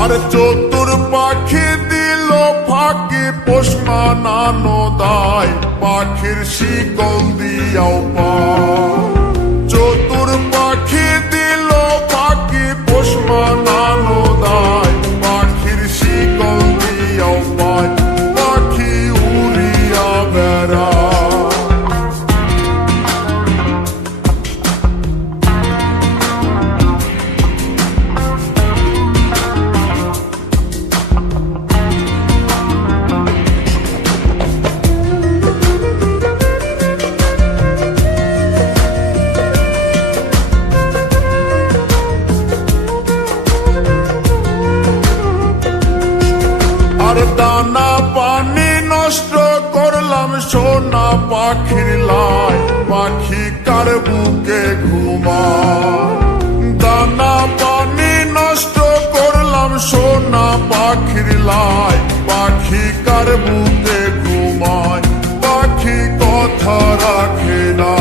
আর চতুর পাখি দিল ফাঁকি পোষ মানানো দায়, পাখির শিকল দিয়াও পায়। চতুর পাখি দিল ফাঁকি পোষ মানানো দায়, পাখির শিকল দিয়াও পায়, পাখি উড়িয়া বেড়ায়। আর দানা পানি নষ্ট করলাম সোনা পাখির লাই, পাখি কার বুকে ঘুমায়। দানা পানি নষ্ট করলাম সোনা পাখির লাই, পাখি কার বুকে ঘুমায়, পাখি কথা রাখে না।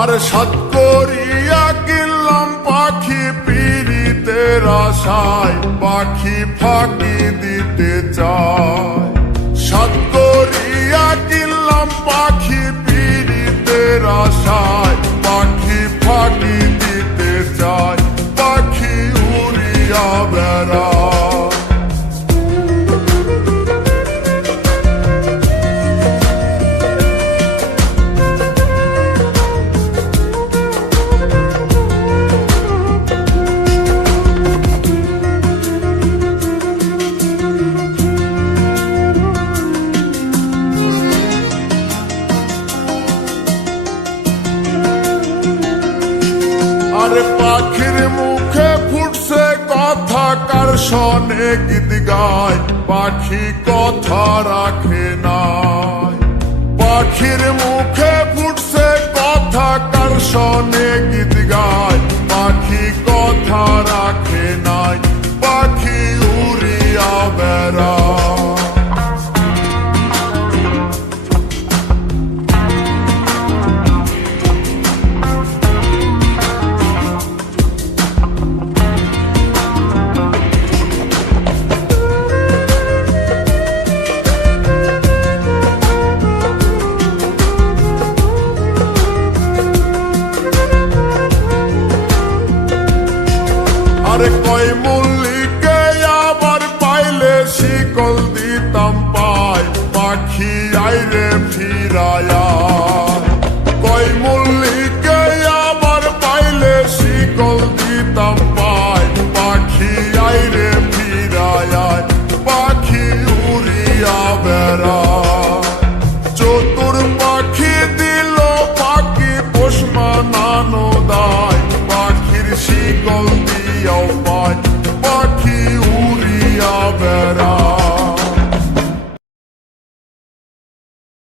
আর সাত করিয়া কিনলাম পাখি পীড়িতের আশায়, পাখি ফাঁকি দিতে চায়। সাত করিয়া কিনলাম পাখি পীড়িতের আশায়, পাখি ফাঁকি দিতে চায়, পাখি উড়িয়া বেড়ায়। আরে পাখির মুখে ফুটছে কথা, কার শোনে গীত গায়, পাখি কথা রাখে নাই। পাখির মুখে ফুটছে কথা, কার শোনে গীত গায়, পাখি কথা রাখে নাই, পাখি উড়িয়া বেড়ায়। আরে কয় মল্লিকে আবার পাইলে শিকল দিতাম পায়, পাখি আইরে ফিরায়া।